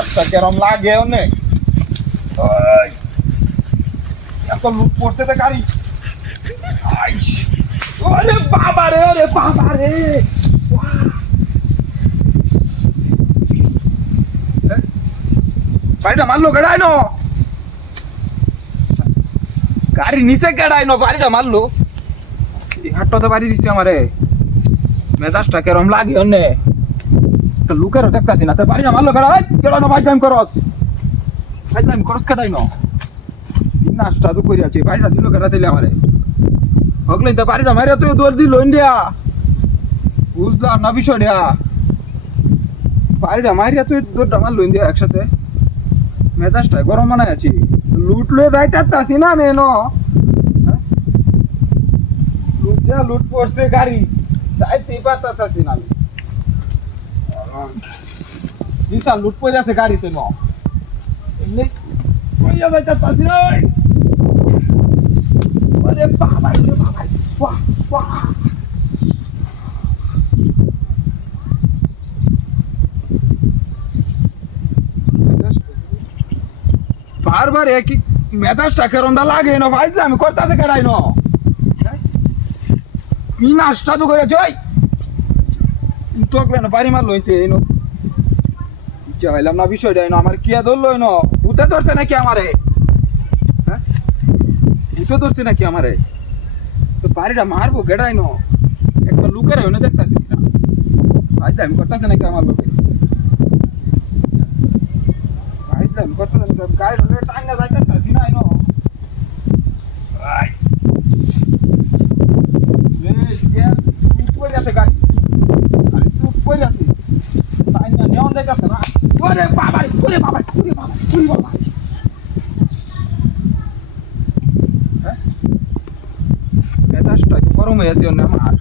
আচ্ছা কেরম লাগে অনেক এত লুট পড়ছে তো গাড়ি। ওরে বাবা রে, ওরে বাবা রে, বাড়িটা মারলো গাড়াই ন, গাড়ি নিচে গাড়াই ন, বাড়িটা মারলো। হাটটা তো বাড়ি দিচ্ছে আমারে, মেজাজটা কেরম লাগে অনে লুকেরও দেখতেছি না। বাড়িটা মারলো গাড়াই কেন না, ভাই টাইম করস, ভাই টাইম করস কাটাই ন, নাচটা তো করে আছে। বাড়িটা দিল গাড়া দিলে আমারে হকলে তো বাড়িটা মারিয়া তুই দৌড় দিল ইন্ডিয়া, বুঝলাম না বিষয়টা। বাড়িটা মারিয়া তুই দৌড়টা মারলো ইন্ডিয়া একসাথে, মেজাজটা গরম বানাই আছি। লুট লয়ে যাইতে আসি না মেন, লুট পড়ছে গাড়ি, যাইতেই পারতাছি না আমি। বিশাল লুট পড়ে আছে গাড়িতে ন, এমনি পড়িয়া যাইতাছি না। ওরে বাবা রে বাবা, বাহ বাহ, বারবার একই মেজাজটা কেরমটা লাগে না ভাই, আমি করতেছে কেডাই ন, কি নাচটা তো করেছে ওই তোকলে না বাড়ি মারলো এনো চাইলাম না বিষয়টা এনো। আমার কিয়া ধরলো এনো, ভূতে ধরছে নাকি আমারে, হ্যাঁ ভূতে ধরছে নাকি আমারে, তো বাড়িটা মারবো গেড়াই ন, একটা লুকের এনে দেখতেছি না ভাই, আমি করতেছে নাকি আমার লোকে, ভাই আমি করতেছে নাকি গাড়ি টাইম না যাইতেছি না এনো। গাড়ি চুপ করে আছে, টাইম না নেওয়া যাইতেছে না। ওরে বাবা, ওরে বাবা, ওরে বাবা, ওরে বাবা, হ্যাঁ মেজাজটা একটু গরম হয়ে আছে আমার।